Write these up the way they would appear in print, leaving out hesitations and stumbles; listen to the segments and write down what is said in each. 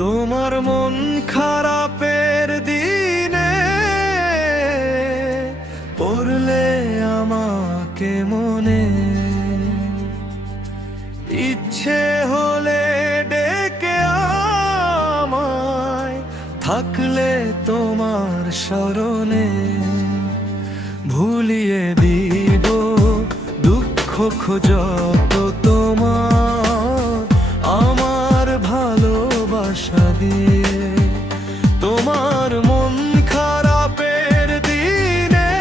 তোমার মন খারাপের দিনে পড়লে আমাকে মনে, ইচ্ছে হলে ডেকে আমায়, থাকলে তোমার স্মরণে ভুলিয়ে দিব দুঃখ যত তোমার আমার ভালোবাসা দিয়ে। তোমার মন খারাপের দিনে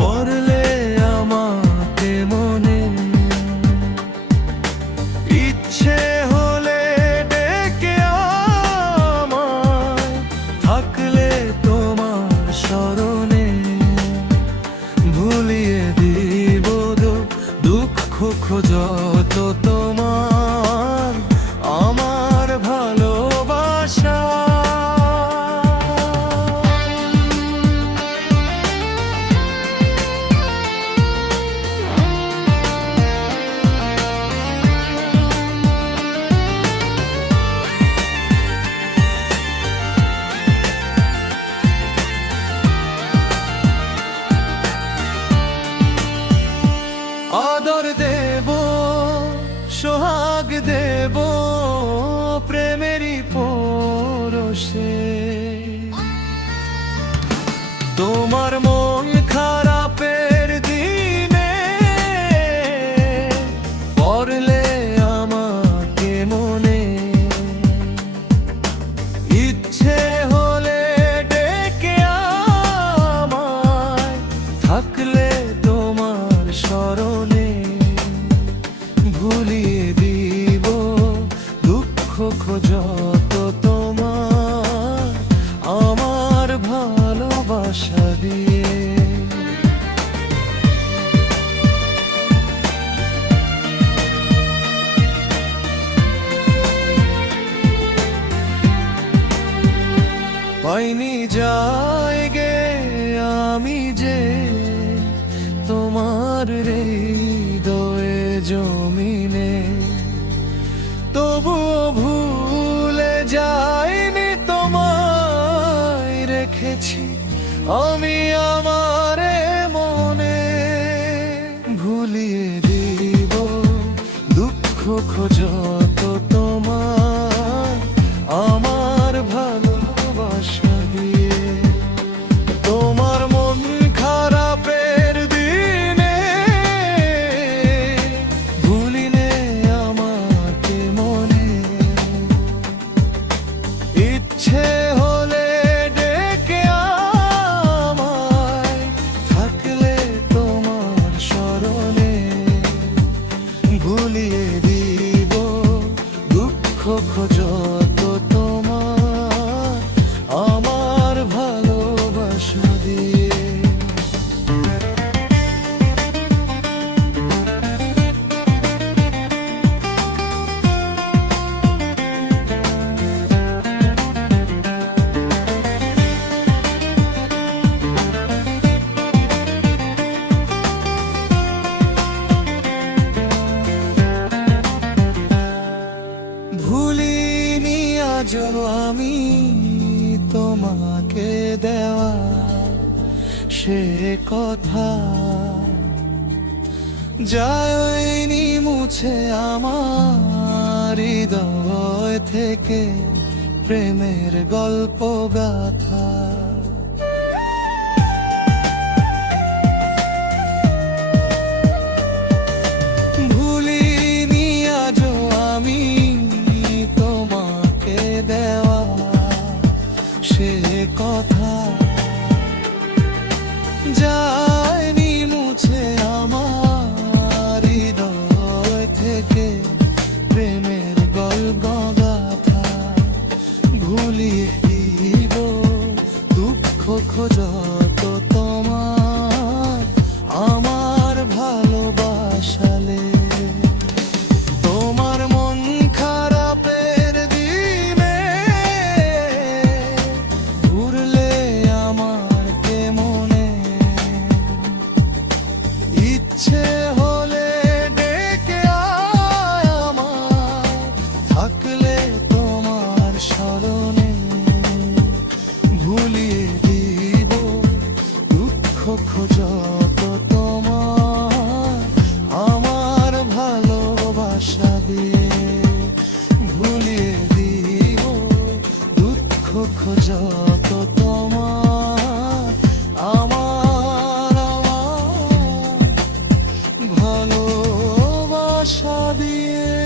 পড়লে আমাকে মনে, ইচ্ছে হলে ডেকে আমায়, থাকলে তোমার স্মরণে ভুলিয়ে দিব দুঃখ যত তোমার আমার ভালোবাসা। আদর দেব, সোহাগ দেব প্রেমেরই পরশে। তোমার মন খারাপের দিনে পড়লে আমাকে মনে, ইচ্ছে হলে ডেকে আমায়, থাকলে তোমার স্মরণে ভুলিয়ে দিব দুঃখ যত তোমার আমার ভালোবাসা দিয়ে। পাইনি যায়গে আমি যে তোমার হৃদয়ে জমিনে, তবুও ভুলে যাইনি তোমায়, রেখেছি আমি আমার মনে। ভুলিয়ে দিব দুঃখ যত তোমার আমার ভালোবাসা দিয়ে। তোমার মন খারাপের দিনে ভুলিলে আমাকে মনে, ইচ্ছে হলে ডেকে আমায়, থাকলে তোমার স্মরণে ভুলিয়ে দিব দুঃখ যত তোমার আমার ভালোবাসা দিয়ে। ভুলিনি আজও আমি তোমাকে দেওয়া সে কথা, যায়নি মুছে আমার হৃদয় থেকে প্রেমের গল্প গাথা। ভুলিনি আজও আমি তোমাকে দেওয়া সে কথা, যায়নি মুছে আমার হৃদয় থেকে প্রেমের গল্প গাথা। ভুলিয়ে দিব দুঃখ যত তোমার আমার ভালোবাসালে। তোমার মন খারাপের দিনে ঘুরলে আমাকে মনে, ইচ্ছে হলে ডেকে দিয়ে